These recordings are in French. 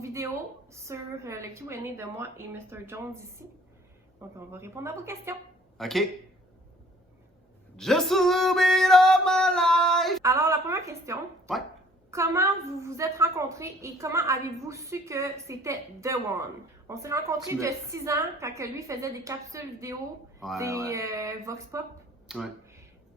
vidéos sur le Q&A de moi et Mr. Jones ici. Donc, on va répondre à vos questions. OK. Just a little bit of my life. Alors, la première question. Ouais. Comment vous vous êtes rencontrés et comment avez-vous su que c'était The One? On s'est rencontrés il y a 6 ans quand que lui faisait des capsules vidéo, Vox Pop. Ouais.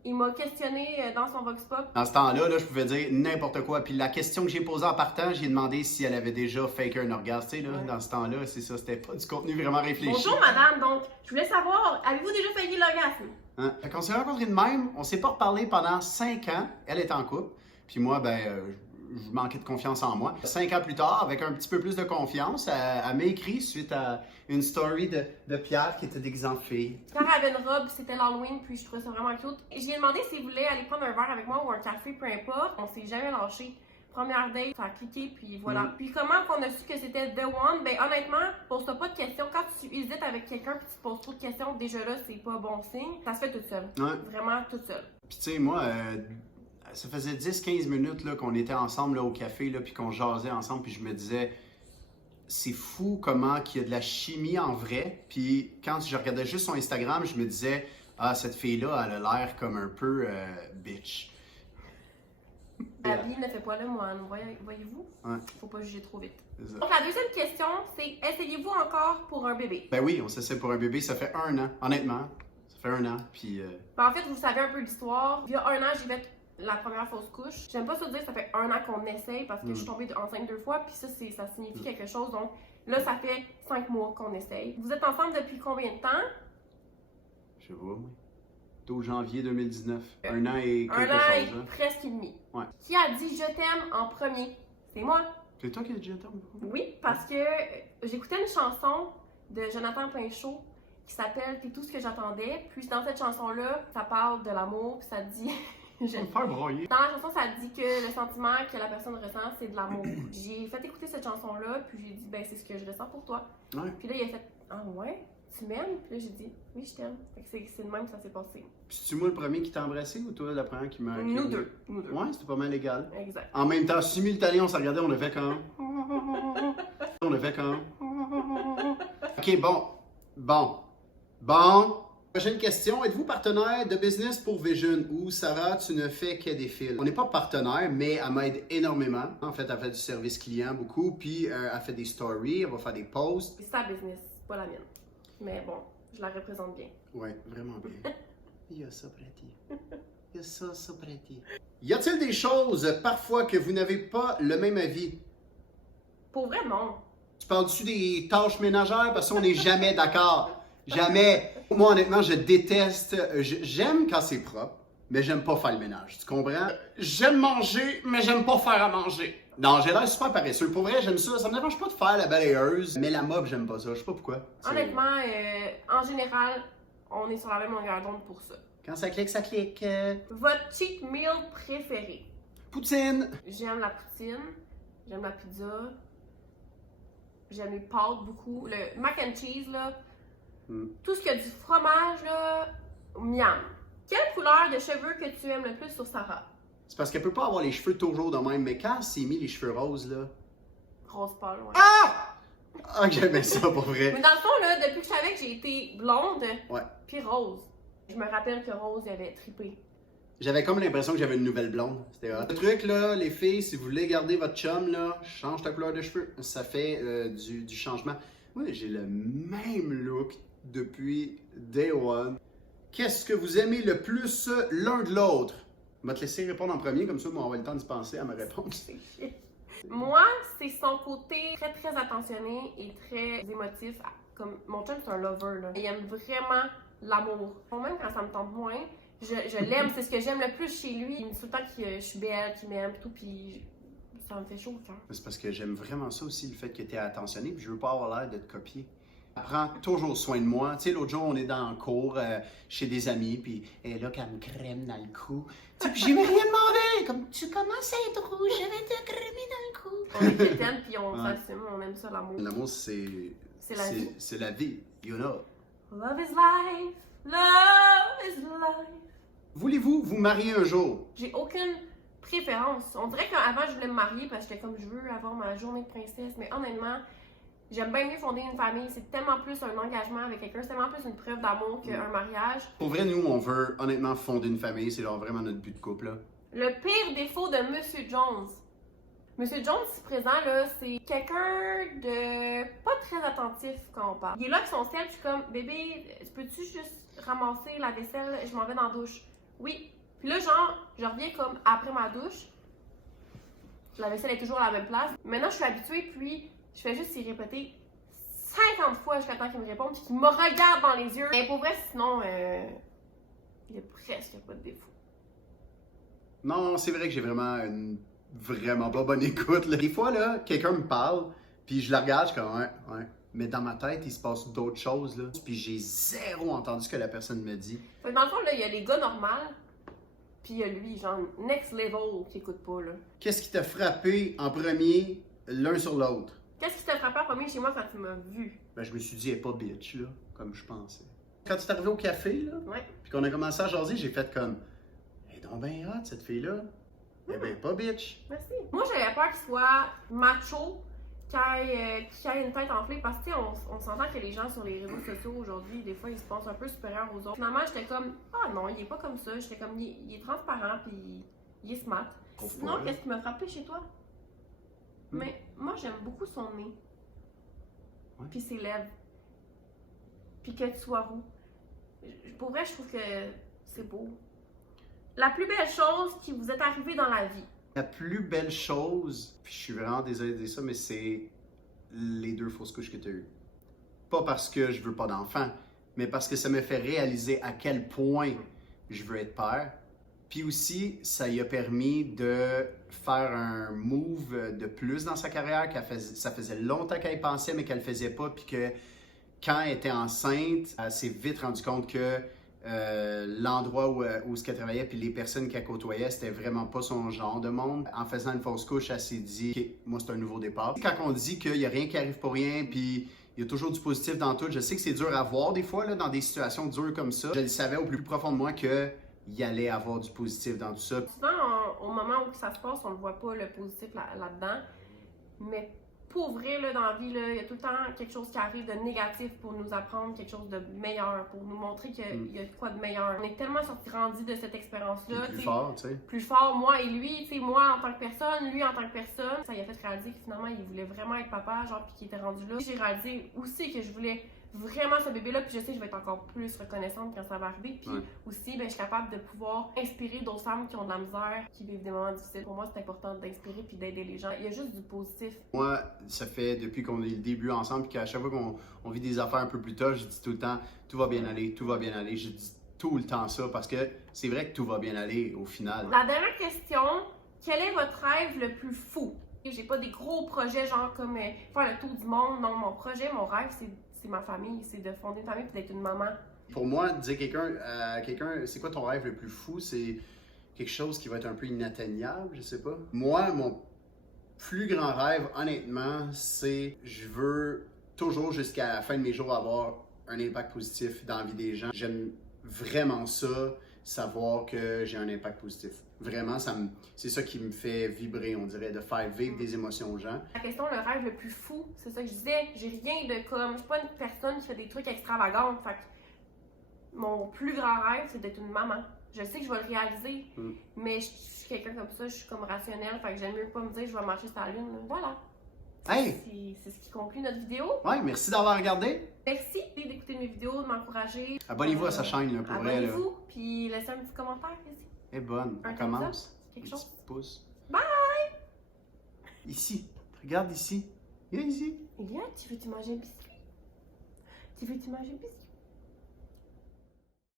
Il m'a questionné dans son Vox Pop. Dans ce temps-là, je pouvais dire n'importe quoi. Puis la question que j'ai posée en partant, j'ai demandé si elle avait déjà faké un orgasme. Tu sais, là, dans ce temps-là, c'est ça, c'était pas du contenu vraiment réfléchi. Bonjour madame, donc je voulais savoir, avez-vous déjà faké l'orgasme? Hein? Fait qu'on s'est rencontrés de même, on s'est pas reparlé pendant 5 ans. Elle est en couple. Puis moi, je manquais de confiance en moi. 5 ans plus tard, avec un petit peu plus de confiance, elle m'a écrit suite à une story de Pierre qui était déguisé en fille. Pierre avait une robe, c'était l'Halloween, puis je trouvais ça vraiment cute. Je lui ai demandé s'il voulait aller prendre un verre avec moi ou un café, peu importe. On s'est jamais lâché. Première date, ça a cliqué, puis voilà. Puis comment qu'on a su que c'était The One? Ben honnêtement, pose-toi pas de questions. Quand tu hésites avec quelqu'un puis tu te poses trop de questions, déjà là, c'est pas bon signe. Ça se fait toute seule. Ouais. Vraiment toute seule. Puis tu sais, moi, ça faisait 10-15 minutes là, qu'on était ensemble là, au café, là, puis qu'on jasait ensemble, puis je me disais, c'est fou comment qu'il y a de la chimie en vrai. Puis quand je regardais juste son Instagram, je me disais, ah, cette fille-là, elle a l'air comme un peu bitch. La vie ne fait pas le moine, voyez-vous? Ouais. Faut pas juger trop vite. C'est ça. Donc la deuxième question, c'est essayez-vous encore pour un bébé? Ben oui, on s'essaie pour un bébé, ça fait 1 an, honnêtement. Ça fait 1 an, puis... Ben, en fait, vous savez un peu l'histoire. Il y a 1 an, j'ai fait la première fausse couche. J'aime pas ça dire que ça fait 1 an qu'on essaye parce que je suis tombée enceinte 2 fois, puis ça signifie quelque chose. Donc là, ça fait 5 mois qu'on essaye. Vous êtes ensemble depuis combien de temps? Je sais pas, moi. 12 janvier 2019. 1 an et quelque 1 an chose. et Hein? presque et demi. Ouais. Qui a dit je t'aime en premier? C'est moi. C'est toi qui as dit je t'aime? Oui, parce que j'écoutais une chanson de Jonathan Pinchot qui s'appelle T'es tout ce que j'attendais. Puis dans cette chanson-là, ça parle de l'amour, puis ça dit. Je vais me faire broyer. Dans la chanson, ça dit que le sentiment que la personne ressent, c'est de l'amour. J'ai fait écouter cette chanson-là, puis j'ai dit, ben c'est ce que je ressens pour toi. Ouais. Puis là, il a fait, ah ouais, tu m'aimes? Puis là, j'ai dit, oui, je t'aime. Fait que c'est de même que ça s'est passé. Puis c'est-tu moi le premier qui t'a embrassé ou toi la première qui m'a... Nous deux. Ouais, c'était pas mal égal. Exact. En même temps, simultané, on s'en regardait, on a fait comme... On a fait comme... Ok, bon. Prochaine question. Êtes-vous partenaire de business pour Vision ou Sarah, tu ne fais que des fils? On n'est pas partenaire, mais elle m'aide énormément. En fait, elle fait du service client beaucoup, puis elle fait des stories, elle va faire des posts. C'est sa business, c'est pas la mienne. Mais bon, je la représente bien. Ouais, vraiment bien. Il y a ça, Prati. Il y a ça, Prati. Y a-t-il des choses parfois que vous n'avez pas le même avis? Pour vrai, non. Tu parles-tu des tâches ménagères? Parce qu'on n'est jamais d'accord. Jamais. Moi, honnêtement, je déteste. J'aime quand c'est propre, mais j'aime pas faire le ménage. Tu comprends? J'aime manger, mais j'aime pas faire à manger. Non, j'ai l'air super paresseux. Pour vrai, j'aime ça. Ça me dérange pas de faire la balayeuse, mais la mop, j'aime pas ça. Je sais pas pourquoi. Honnêtement, en général, on est sur la même longueur d'onde pour ça. Quand ça clique, ça clique. Votre cheat meal préféré? Poutine. J'aime la poutine, j'aime la pizza, j'aime les pâtes beaucoup. Le mac and cheese, là, tout ce qui a du fromage, là, miam. Quelle couleur de cheveux que tu aimes le plus sur Sarah? C'est parce qu'elle peut pas avoir les cheveux toujours de même, mais quand elle s'est mis les cheveux roses, là... Rose pâle, ouais. Ah! Ah, j'aimais ça, pour vrai. Mais dans le fond, là, depuis que je savais que j'ai été blonde, Ouais. puis rose, je me rappelle que Rose, il avait trippé. J'avais comme l'impression que j'avais une nouvelle blonde. C'était hot. Le truc, là, les filles, si vous voulez garder votre chum, là, change ta couleur de cheveux. Ça fait du changement. Moi, j'ai le même look depuis Day One. Qu'est-ce que vous aimez le plus l'un de l'autre? Je vais te laisser répondre en premier, comme ça, moi, on va avoir le temps d'y penser à ma réponse. Moi, c'est son côté très, très attentionné et très émotif. Comme mon chum, c'est un lover, là. Il aime vraiment l'amour. Même quand ça me tente moins, je l'aime. C'est ce que j'aime le plus chez lui. Il me dit tout le temps que je suis belle, qu'il m'aime, tout, puis ça me fait chaud au cœur. C'est parce que j'aime vraiment ça aussi, le fait que tu es attentionné, puis je veux pas avoir l'air de te copier. Elle prend toujours soin de moi. Tu sais, l'autre jour, on est dans le cours chez des amis, puis elle est là qu'elle me crème dans le cou. Tu sais, puis j'ai rien demandé. Comme, tu commences à être rouge, je vais te crémer dans le cou. On est quétaines, puis on s'assume, on aime ça, l'amour. L'amour, c'est la vie. C'est la vie, you know. Love is life, love is life. Voulez-vous vous marier un jour? J'ai aucune préférence. On dirait qu'avant, je voulais me marier parce que j'étais comme je veux avoir ma journée de princesse, mais honnêtement, j'aime bien mieux fonder une famille. C'est tellement plus un engagement avec quelqu'un, c'est tellement plus une preuve d'amour qu'un mariage. Pour vrai, nous, on veut honnêtement fonder une famille. C'est genre vraiment notre but de couple, là. Le pire défaut de Monsieur Jones. Monsieur Jones, ici présent, là, c'est quelqu'un de pas très attentif quand on parle. Il est là avec son sel, je suis comme, bébé, peux-tu juste ramasser la vaisselle? Je m'en vais dans la douche. Oui. Puis là, genre, je reviens comme après ma douche. La vaisselle est toujours à la même place. Maintenant, je suis habituée, puis je fais juste y répéter 50 fois jusqu'à temps qu'il me réponde, puis qu'il me regarde dans les yeux. Et pour vrai, sinon, il y a presque pas de défaut. Non, c'est vrai que j'ai vraiment pas bonne écoute, là. Des fois, là, quelqu'un me parle, puis je la regarde, je suis comme, ouais. Mais dans ma tête, il se passe d'autres choses, là. Puis j'ai zéro entendu ce que la personne me dit. Fait que dans le fond, là, il y a les gars normaux, puis il y a lui, genre, next level, qui écoute pas, là. Qu'est-ce qui t'a frappé en premier, l'un sur l'autre? Qu'est-ce qui t'a frappé en premier chez moi quand tu m'as vu? Ben, je me suis dit, elle est pas bitch, là, comme je pensais. Quand tu es arrivé au café, là, Ouais. puis qu'on a commencé à jaser, j'ai fait comme, elle est donc ben hot, cette fille-là. Eh ben, pas bitch. Merci. Moi, j'avais peur qu'il soit macho, qu'il ait une tête enflée, parce que, tu sais, on s'entend que les gens sur les réseaux sociaux aujourd'hui, des fois, ils se pensent un peu supérieurs aux autres. Finalement, j'étais comme, ah non, il est pas comme ça. J'étais comme, il est transparent, puis il est smart. Sinon, qu'est-ce qui m'a frappé chez toi? Mais moi, j'aime beaucoup son nez. Ouais. Puis ses lèvres. Puis que tu sois roux. Pour vrai, je trouve que c'est beau. La plus belle chose qui vous est arrivée dans la vie. La plus belle chose, puis je suis vraiment désolé de dire ça, mais c'est les 2 fausses couches que tu as eues. Pas parce que je veux pas d'enfant, mais parce que ça me fait réaliser à quel point je veux être père. Puis aussi, ça lui a permis de faire un move de plus dans sa carrière, ça faisait longtemps qu'elle y pensait, mais qu'elle le faisait pas, puis que quand elle était enceinte, elle s'est vite rendue compte que l'endroit où elle travaillait puis les personnes qu'elle côtoyait, c'était vraiment pas son genre de monde. En faisant une fausse couche, elle s'est dit okay, moi c'est un nouveau départ. Quand on dit qu'il y a rien qui arrive pour rien puis il y a toujours du positif dans tout, je sais que c'est dur à voir des fois là, dans des situations dures comme ça. Je le savais au plus profond de moi qu'il allait avoir du positif dans tout ça. Souvent, au moment où ça se passe, on ne voit pas le positif là-dedans. Mais pour vrai, là, dans la vie, là, il y a tout le temps quelque chose qui arrive de négatif pour nous apprendre quelque chose de meilleur, pour nous montrer qu'il y a quoi de meilleur. On est tellement sortis grandis de cette expérience-là. Plus fort, tu sais. Plus fort, moi et lui, tu sais, moi en tant que personne, lui en tant que personne. Ça il a fait réaliser que finalement, il voulait vraiment être papa, genre, puis qu'il était rendu là. J'ai réalisé aussi que je voulais vraiment ce bébé-là, puis je sais que je vais être encore plus reconnaissante quand ça va arriver. Puis aussi, ben, je suis capable de pouvoir inspirer d'autres femmes qui ont de la misère, qui vivent des moments difficiles. Pour moi, c'est important d'inspirer puis d'aider les gens. Il y a juste du positif. Moi, ça fait depuis qu'on est le début ensemble, puis qu'à chaque fois qu'on vit des affaires un peu plus tard, je dis tout le temps, tout va bien aller, tout va bien aller. Je dis tout le temps ça, parce que c'est vrai que tout va bien aller au final. La dernière question, quel est votre rêve le plus fou? J'ai pas des gros projets, genre comme faire le tour du monde. Non, mon projet, mon rêve, c'est ma famille, c'est de fonder une famille et d'être une maman. Pour moi, dire quelqu'un, c'est quoi ton rêve le plus fou? C'est quelque chose qui va être un peu inatteignable, je sais pas. Moi, mon plus grand rêve, honnêtement, c'est je veux toujours jusqu'à la fin de mes jours avoir un impact positif dans la vie des gens. J'aime vraiment ça, savoir que j'ai un impact positif. Vraiment, c'est ça qui me fait vibrer, on dirait, de faire vivre des émotions aux gens. La question, le rêve le plus fou, c'est ça que je disais. J'ai rien de comme. Je suis pas une personne qui fait des trucs extravagants. Fait que mon plus grand rêve, c'est d'être une maman. Je sais que je vais le réaliser, mais je suis quelqu'un comme ça, je suis comme rationnelle. Fait que j'aime mieux pas me dire je vais marcher sur la lune. Voilà. Hey! C'est ce qui conclut notre vidéo. Ouais, merci d'avoir regardé. Merci d'écouter mes vidéos, de m'encourager. Abonnez-vous à sa chaîne, là, pour vrai. Abonnez-vous, puis laissez un petit commentaire ici. Elle est bonne, elle commence. Quelque chose. Petit pouce. Bye! Ici, regarde ici. Viens ici. Viens, tu veux-tu manger un biscuit? Tu veux-tu manger un biscuit?